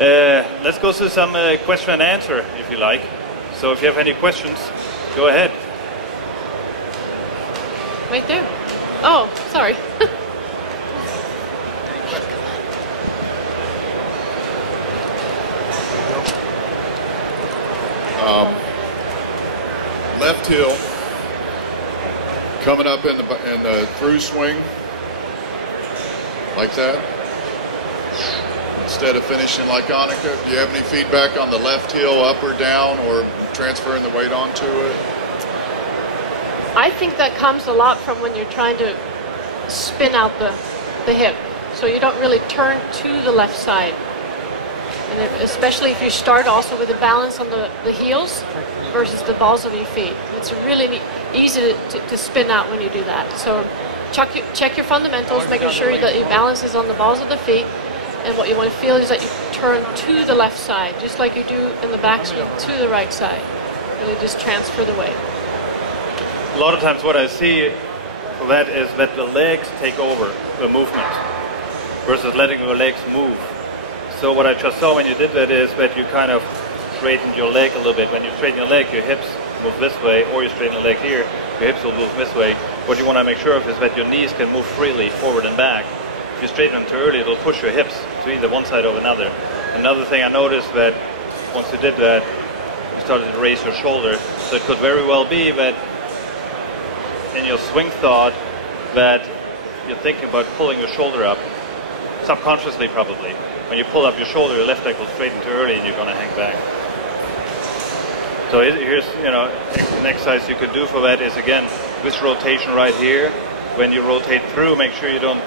Let's go through some question and answer, if you like. So if you have any questions, go ahead. Right there. Oh, sorry. Left heel, coming up in the through swing, like that, instead of finishing like Annika. Do you have any feedback on the left heel, up or down, or transferring the weight onto it? I think that comes a lot from when you're trying to spin out the hip. So you don't really turn to the left side. And especially if you start also with a balance on the heels versus the balls of your feet. It's really easy to spin out when you do that. So check your fundamentals, making sure that your balance is on the balls of the feet. And what you want to feel is that you turn to the left side, just like you do in the backswing, to the right side. Really just transfer the weight. A lot of times what I see for that is that the legs take over the movement versus letting the legs move. So what I just saw when you did that is that you kind of straightened your leg a little bit. When you straighten your leg, your hips move this way, or you straighten the leg here, your hips will move this way. What you want to make sure of is that your knees can move freely forward and back. If you straighten them too early, it'll push your hips to either one side or another. Another thing I noticed that once you did that, you started to raise your shoulder. So it could very well be that in your swing thought that you're thinking about pulling your shoulder up, subconsciously probably. When you pull up your shoulder, your left leg will straighten too early and you're going to hang back. So here's, an exercise you could do for that is, again, this rotation right here. When you rotate through, make sure you don't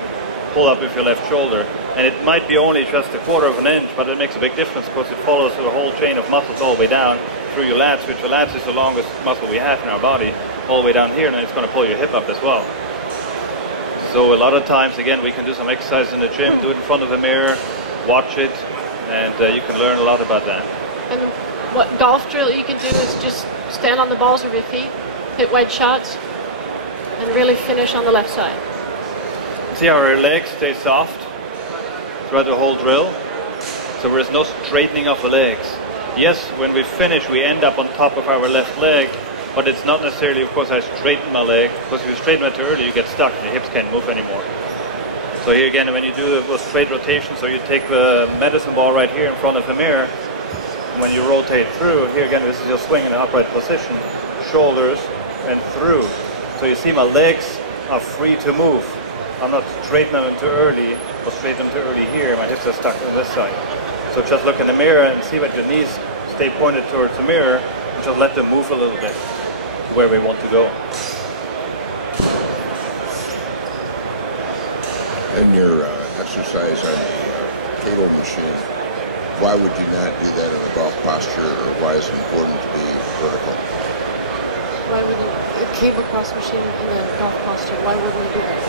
pull up with your left shoulder. And it might be only just 1/4 of an inch, but it makes a big difference because it follows the whole chain of muscles all the way down through your lats, which your lats is the longest muscle we have in our body, all the way down here, and it's going to pull your hip up as well. So a lot of times, again, we can do some exercise in the gym, do it in front of the mirror, watch it, and you can learn a lot about that. And what golf drill you can do is just stand on the balls of your feet, hit wide shots, and really finish on the left side. See how our legs stay soft throughout the whole drill? So there is no straightening of the legs. Yes, when we finish, we end up on top of our left leg, but it's not necessarily, of course, I straighten my leg, because if you straighten it too early, you get stuck and your hips can't move anymore. So here again, when you do the straight rotation, so you take the medicine ball right here in front of the mirror, when you rotate through, here again, this is your swing in an upright position, shoulders and through. So you see my legs are free to move. I'm not straightening them too early, or straightening them too early here, my hips are stuck on this side. So just look in the mirror and see that your knees stay pointed towards the mirror, and just let them move a little bit to where we want to go. In your exercise on the cable machine, why would you not do that in a golf posture, or why is it important to be vertical? Why would a cable cross machine in a golf posture, why wouldn't we do that?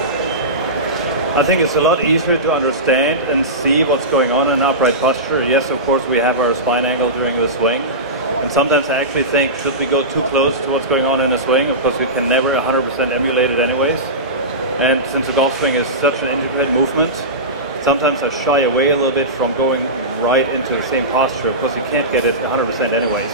I think it's a lot easier to understand and see what's going on in upright posture. Yes, of course, we have our spine angle during the swing. And sometimes I actually think, should we go too close to what's going on in a swing? Of course, we can never 100% emulate it anyways. And since the golf swing is such an intricate movement, sometimes I shy away a little bit from going right into the same posture, because you can't get it 100% anyways.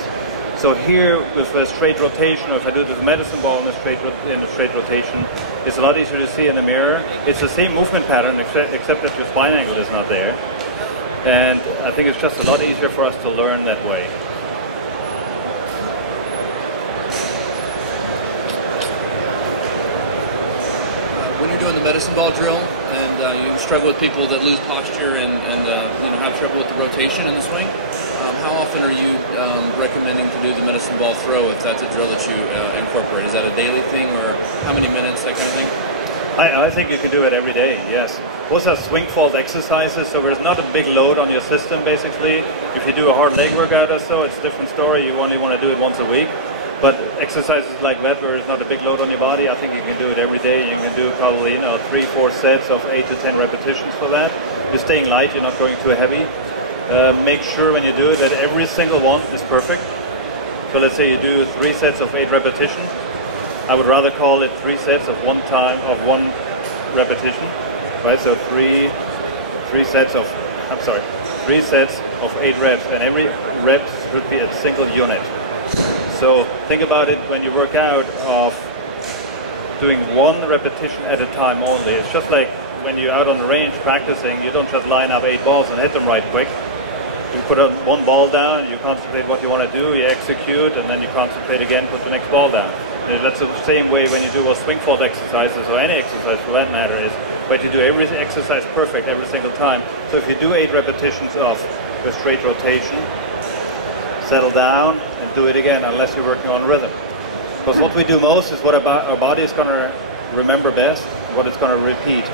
So here, with a straight rotation, or if I do the medicine ball in a straight rotation, it's a lot easier to see in the mirror. It's the same movement pattern, except that your spine angle is not there. And I think it's just a lot easier for us to learn that way. When you're doing the medicine ball drill, and you struggle with people that lose posture and have trouble with the rotation in the swing, how often are you recommending to do the medicine ball throw if that's a drill that you incorporate? Is that a daily thing, or how many minutes, that kind of thing? I think you can do it every day, yes. Those are swing fault exercises, so there's not a big load on your system, basically. If you do a hard leg workout or so, it's a different story. You only want to do it once a week. But exercises like that, where there's not a big load on your body, I think you can do it every day. You can do probably 3-4 sets of 8 to 10 repetitions for that. You're staying light, you're not going too heavy. Make sure when you do it that every single one is perfect. So let's say you do 3 sets of 8 repetitions. I would rather call it 3 sets of 1 repetition, right? So three sets of I'm sorry, 3 sets of 8 reps, and every rep should be a single unit. So think about it when you work out of doing 1 repetition at a time only. It's just like when you're out on the range practicing, you don't just line up 8 balls and hit them right quick. You put 1 ball down, you concentrate what you want to do, you execute, and then you concentrate again, put the next ball down. That's the same way when you do those swing fault exercises, or any exercise for that matter, is but you do every exercise perfect every single time. So if you do 8 repetitions of a straight rotation, settle down and do it again, unless you're working on rhythm. Because what we do most is what our body is going to remember best, and what it's going to repeat.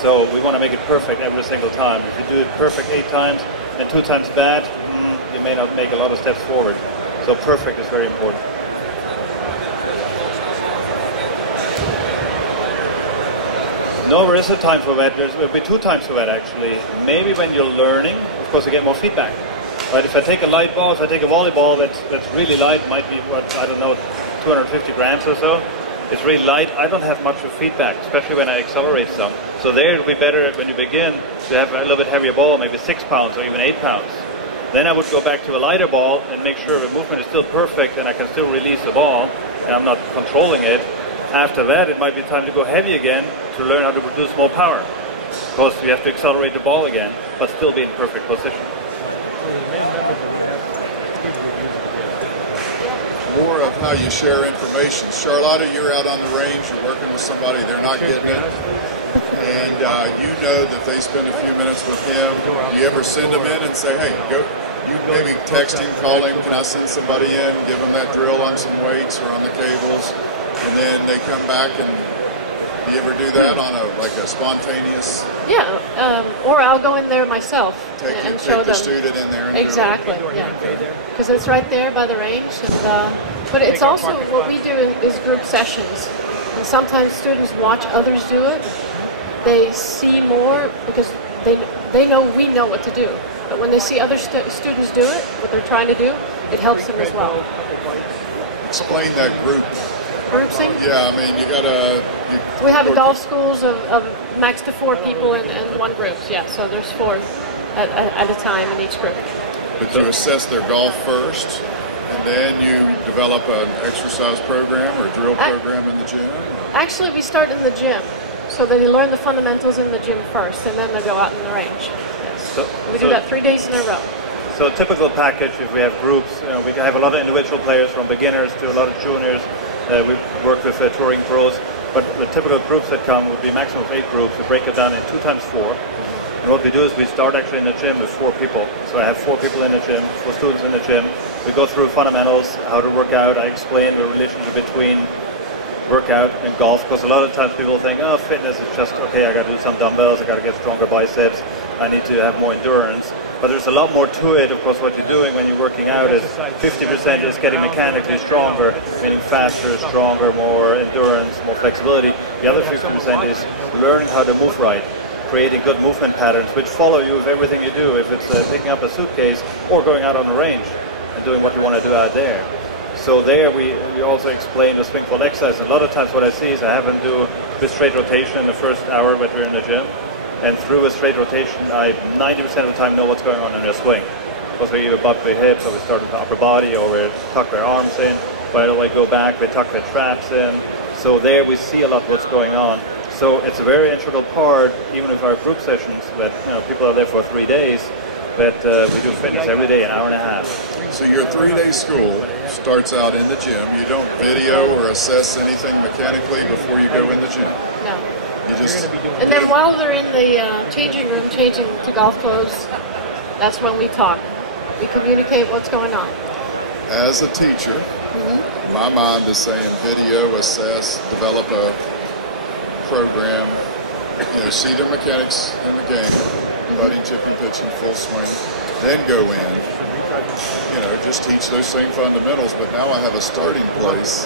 So we want to make it perfect every single time. If you do it perfect 8 times and 2 times bad, you may not make a lot of steps forward. So perfect is very important. No, there is a time for that. There will be 2 times for that actually. Maybe when you're learning, of course, you get more feedback. Right? If I take a light ball, if I take a volleyball that's really light, might be what, I don't know, 250 grams or so. It's really light. I don't have much of feedback, especially when I accelerate some. So there it would be better when you begin to have a little bit heavier ball, maybe 6 pounds or even 8 pounds. Then I would go back to a lighter ball and make sure the movement is still perfect and I can still release the ball and I'm not controlling it. After that, it might be time to go heavy again to learn how to produce more power. Because you have to accelerate the ball again, but still be in perfect position. More of how you share information. Charlotta, you're out on the range, you're working with somebody, they're not getting it. And you know that they spend a few minutes with him. Do you ever send them in and say, hey, go, you maybe text him, call him, can I send somebody in, give them that drill on some weights or on the cables, and then they come back and do you ever do that on like a spontaneous? Yeah, or I'll go in there myself and show take the them. Student in there. And exactly, yeah. Because it's right there by the range. And, but it's also what we do is group sessions. And sometimes students watch others do it. They see more because they know we know what to do. But when they see other students do it, what they're trying to do, it helps them as well. Explain that group. Groupsing? Yeah, I mean, you gotta... We have golf schools of max to 4 people in 1 group, yeah. So there's 4 at a time in each group. But you assess their golf first, and then you develop an exercise program or drill program in the gym? Actually, we start in the gym. So they learn the fundamentals in the gym first, and then they go out in the range. Yes. We do that 3 days in a row. So a typical package, if we have groups, we have a lot of individual players from beginners to a lot of juniors. We work with touring pros, but the typical groups that come would be a maximum of 8 groups. We break it down in 2 times 4. And what we do is we start actually in the gym with 4 people. So I have 4 people in the gym, 4 students in the gym. We go through fundamentals, how to work out. I explain the relationship between workout and golf, because a lot of times people think, oh, fitness is just, okay, I got to do some dumbbells, I got to get stronger biceps, I need to have more endurance. But there's a lot more to it. Of course, what you're doing when you're working out is 50% is getting mechanically stronger, meaning faster, stronger, more endurance, more flexibility. The other 50% is learning how to move right, creating good movement patterns which follow you with everything you do, if it's picking up a suitcase or going out on the range and doing what you want to do out there. So there we also explain the swing fault exercise. And a lot of times what I see is I have them do the straight rotation in the first hour when we're in the gym. And through a straight rotation, I 90% of the time know what's going on in their swing. Because we either bump their hips, or we start with the upper body, or we tuck their arms in. By the way, go back, we tuck their traps in. So there we see a lot what's going on. So it's a very integral part, even with our group sessions, that people are there for 3 days, that we do fitness every day, an hour and a half. So your 3-day school starts out in the gym. You don't video or assess anything mechanically before you go in the gym? No. You just... And then while they're in the changing room, changing to golf clothes, that's when we talk. We communicate what's going on. As a teacher, my mind is saying video, assess, develop a program, see their mechanics in the game, putting, chipping, pitching, full swing, then go in, just teach those same fundamentals, but now I have a starting place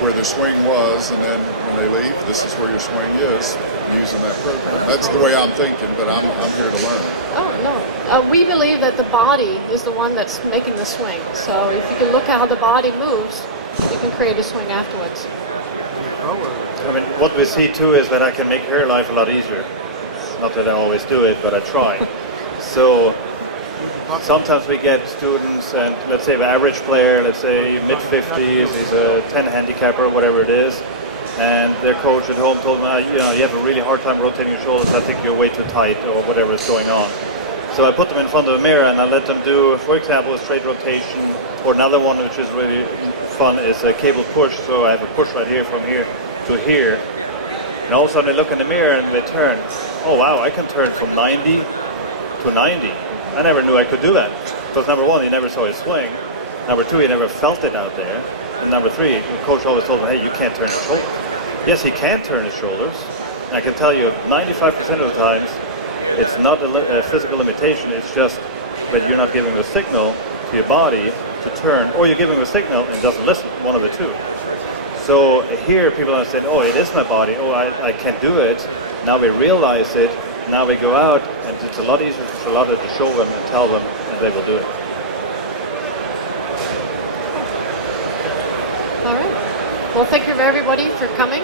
where the swing was, and then when they leave, this is where your swing is, using that program. That's the way I'm thinking, but I'm here to learn. Oh, no. We believe that the body is the one that's making the swing. So if you can look at how the body moves, you can create a swing afterwards. I mean, what we see too is that I can make her life a lot easier. Not that I always do it, but I try. So sometimes we get students, and let's say the average player, let's say mid-50s, he's a 10 handicapper, whatever it is, and their coach at home told them, you know, you have a really hard time rotating your shoulders, I think you're way too tight, or whatever is going on. So I put them in front of the mirror and I let them do, for example, a straight rotation, or another one which is really fun is a cable push. So I have a push right here from here to here, and all of a sudden they look in the mirror and they turn. Oh wow, I can turn from 90 to 90. I never knew I could do that. Because number one, he never saw his swing. Number two, he never felt it out there. And number three, the coach always told him, hey, you can't turn your shoulders. Yes, he can turn his shoulders. And I can tell you 95% of the times, it's not a physical limitation, it's just that you're not giving the signal to your body to turn, or you're giving the signal and it doesn't listen, one of the two. So here people are saying, oh, it is my body, oh, I can do it. Now they realize it, now they go out, and it's a lot easier for Charlotta to show them and tell them, and they will do it. All right. Well, thank you everybody for coming.